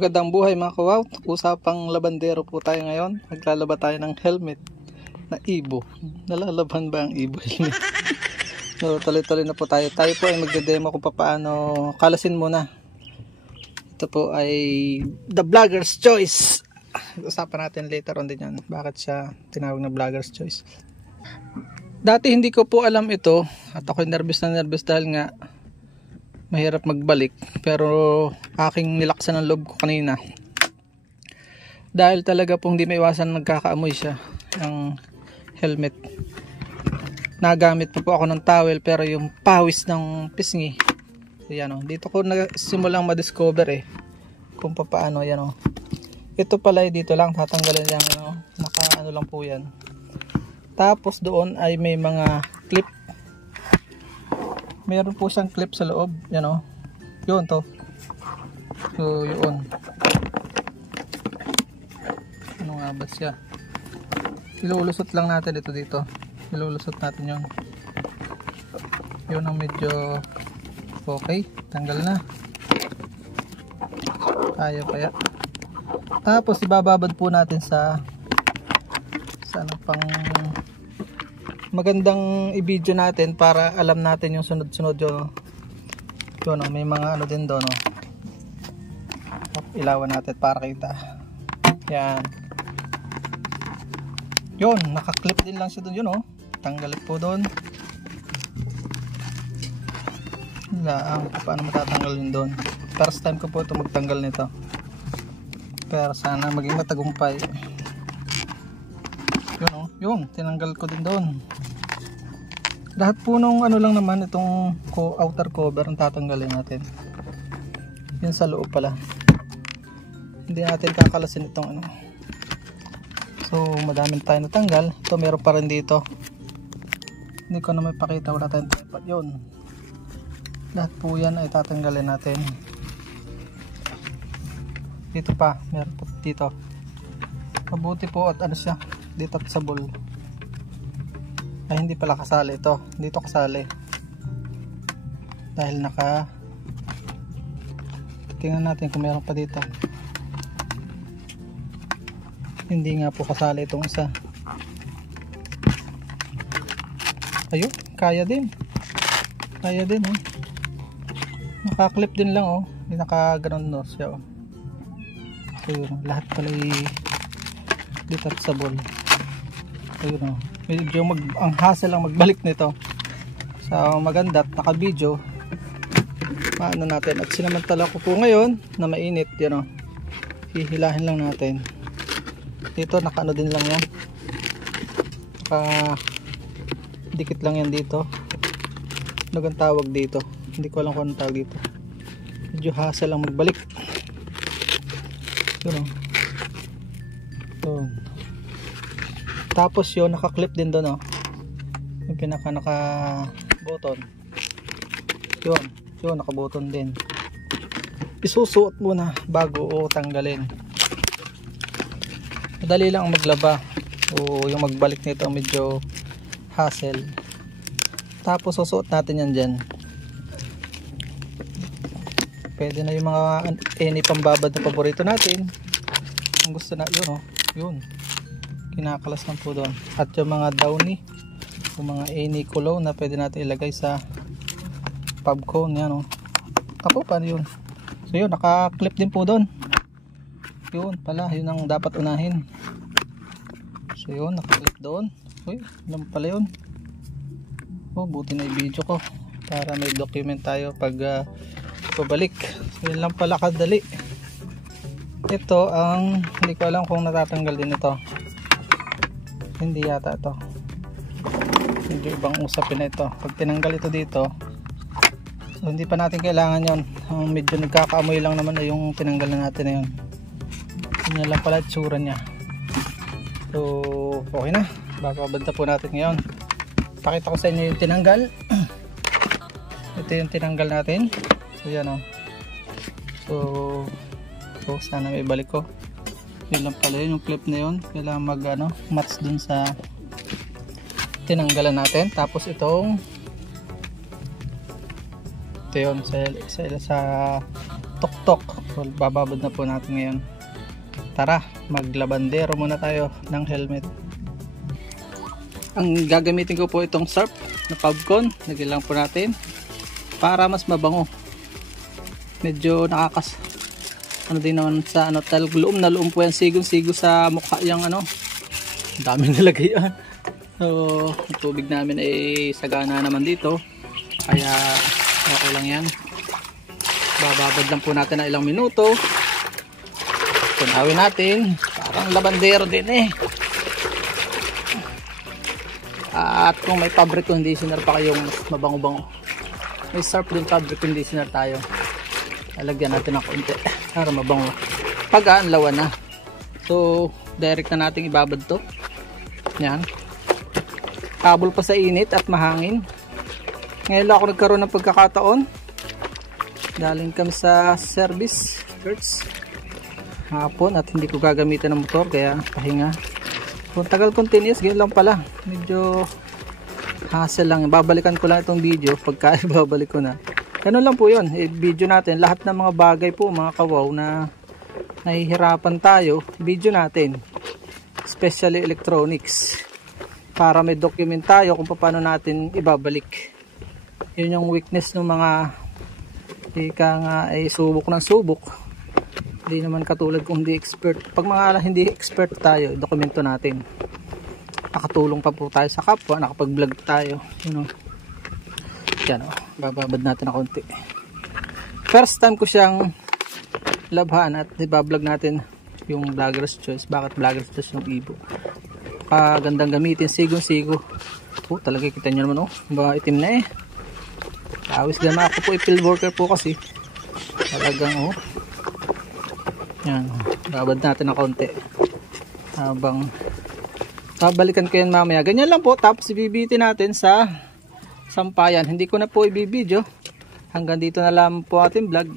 Magandang buhay mga kawaw. Usapang labandero po tayo ngayon. Maglalaba tayo ng helmet na Ibo. Nalalaban ba ang Ibo helmet? So, tuloy-tuloy na po tayo. Tayo po ay magde-demo kung paano kalasin muna. Ito po ay the vlogger's choice. Usapan natin later on din yan. Bakit siya tinawag na vlogger's choice. Dati hindi ko po alam ito. At ako'y nervous na nervous dahil nga mahirap magbalik, pero aking nilaksan ang loob ko kanina dahil talaga pong hindi maiwasan nagkakaamoy siya ang helmet. Nagamit pa po ako ng towel pero yung pawis ng pisngi, yan o, dito ko nagsimulang ma-discover kung paano. Yan o, ito pala dito lang tatanggalin yan, naka ano lang po yan. Tapos doon ay may mga clip. Meron po siyang clip sa loob, yan o. Yun to. So yun. Ano nga ba siya? Ilulusot lang natin ito dito. Ilulusot natin yun. Yun ang medyo okay. Tanggal na. Kaya kaya. Tapos ibababad po natin sa ano pang magandang i-video natin para alam natin yung sunod-sunod yun. Yun, may mga ano din doon. Ilawan natin para kita. Yan. Yun, nakaklip din lang siya doon yun. Tanggalin po doon. Paano matatanggal yun doon. First time ko po ito magtanggal nito. Pero sana maging matagumpay. Yun, tinanggal ko din doon. Lahat po nung ano lang naman, itong outer cover ang tatanggalin natin. Yun sa loob pala. Hindi natin kakalasin itong ano. So, madaming tayo natanggal. Ito meron pa rin dito. Hindi ko na may pakita, wala tayong tripod. Yun. Lahat po yan ay tatanggalin natin. Dito pa, meron po dito. Mabuti po at ano siya, detachable. Ay hindi pala kasali ito, dito kasali dahil tingnan natin kung meron pa dito. Hindi nga po kasali itong isa. Ayun, kaya din nakaklip din lang hindi nakaganon siya So yun, lahat pala detachable. Ayun medyo ang hassle lang magbalik nito. So maganda at naka-video. Paano natin? At sinamantala ko po ngayon na mainit, yan hihilahin lang natin. Dito nakaano din lang yan. Dikit lang yan dito. Ano ang tawag dito? Hindi ko alam kung anong tawag dito. Medyo hassle lang magbalik. Yun Yun. Tapos yun, naka-clip din doon yung pinaka naka-button. Yun, naka-button din. Isusuot muna bago tanggalin. Madali lang maglaba. Yung magbalik nito medyo hassle. Tapos susuot natin yan dyan. Pwede na yung mga any pambabad na paborito natin. Kung gusto na, yun. Kinakalas lang po doon. At yung mga downy, yung mga any cologne na pwede natin ilagay sa pub cone, yan Ako, paano yun? So yun, naka-clip din po doon. Yun pala, yun ang dapat unahin. So yun, naka-clip doon. Uy, alam pala yun. Buti na i-video ko para may document tayo pag pabalik. So yun lang pala kadali. Ito ang hindi ko alam kung natatanggal din ito. Hindi yata ito. Medyo ibang usapin na ito. Pag tinanggal ito dito, so hindi pa natin kailangan yon. Medyo nagkakaamoy lang naman yung tinanggal na natin na yun. Yun lang pala itsura niya. So okay na. Bababanta po natin ngayon. Pakita ko sa inyo yung tinanggal. Ito yung tinanggal natin. So yan So sana may balik ko. Yun lang pala yung clip na yun. Kailangan match dun sa tinanggalan natin. Tapos ito yun sa tok-tok. So, bababad na po natin ngayon. Tara, maglabandero muna tayo ng helmet. Ang gagamitin ko po itong Sharp na Fabcon. Lagyan lang po natin para mas mabango. Medyo nakakas ano din naman sa ano, luom na luom po yan, sigong-sigo sa mukha yung ano. Daming nilagay yan. So, ang tubig namin ay sagana naman dito. Kaya okay lang yan. Bababad lang po natin na ilang minuto. Tunawin natin. Parang labandero din eh. At kung may fabric conditioner pa kayong mabango-bango, may Sharp din fabric conditioner tayo. Lalagyan natin ng konti para mabango. Pag anlawan na. So, direct na natin ibabad to. Yan. Habol pa sa init at mahangin. Ngayon lang ako nagkaroon ng pagkakataon. Daling kami sa service church hapon at hindi ko gagamitan ng motor kaya pahinga. Kung tagal continuous, ganyan lang pala. Medyo hassle lang. Babalikan ko lang itong video pagka babalik ko na. Ganun lang po yun. I-video natin lahat ng mga bagay po mga kawaw na nahihirapan tayo. Video natin. Especially electronics. Para may document tayo kung paano natin ibabalik. Yun yung weakness ng mga ika nga ay subok ng subok. Hindi naman katulad kung hindi expert. Pag mga hindi expert tayo, dokumento natin. Nakatulong pa po tayo sa kapwa. Nakapag-vlog tayo. You know. Yan o. Bababad natin na konti. First time ko siyang labhan at ibablog natin yung Vlogger's Choice. Bakit Vlogger's Choice yung Evo? Gandang gamitin. Sigong-sigo. Talaga kita nyo naman o. Ba itim na eh. Awis gana ako po. Field worker po kasi. Talagang o. Yan. Babad natin na konti. Habang babalikan ko yan mamaya. Ganyan lang po. Tapos ibibitin natin sa sampayan. Hindi ko na po ibibideo. Hanggang dito na lang po ating vlog.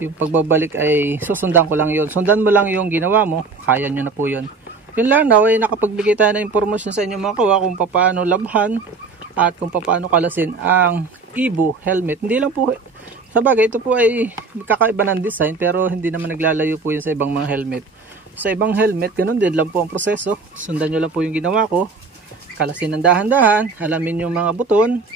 Yung pagbabalik ay susundan ko lang yun. Sundan mo lang yung ginawa mo. Kaya nyo na po yun. Yun lang na ay nakapagbigay tayo ng impormasyon sa inyo mga kawa kung paano labhan at kung paano kalasin ang Evo helmet. Hindi lang po sa bagay ito po ay kakaiba ng design pero hindi naman naglalayo po yun sa ibang mga helmet. Sa ibang helmet ganun din lang po ang proseso. Sundan nyo lang po yung ginawa ko. Kalasin ng dahan-dahan, alamin yung mga buton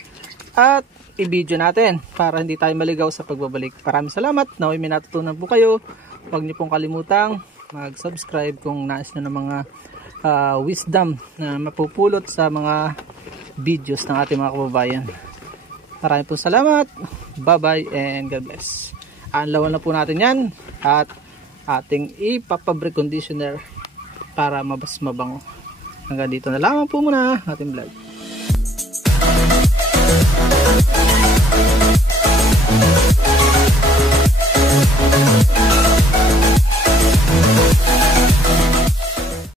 at i-video natin para hindi tayo maligaw sa pagbabalik. Maraming salamat. Naway may natutunan po kayo. Huwag niyo pong kalimutang mag-subscribe kung nais nyo ng mga wisdom na mapupulot sa mga videos ng ating mga kababayan. Maraming po salamat. Bye-bye and God bless. Anlawan na po natin yan at ating ipapabric conditioner para mabas mabango. Hanggang dito na lamang po muna ating vlog.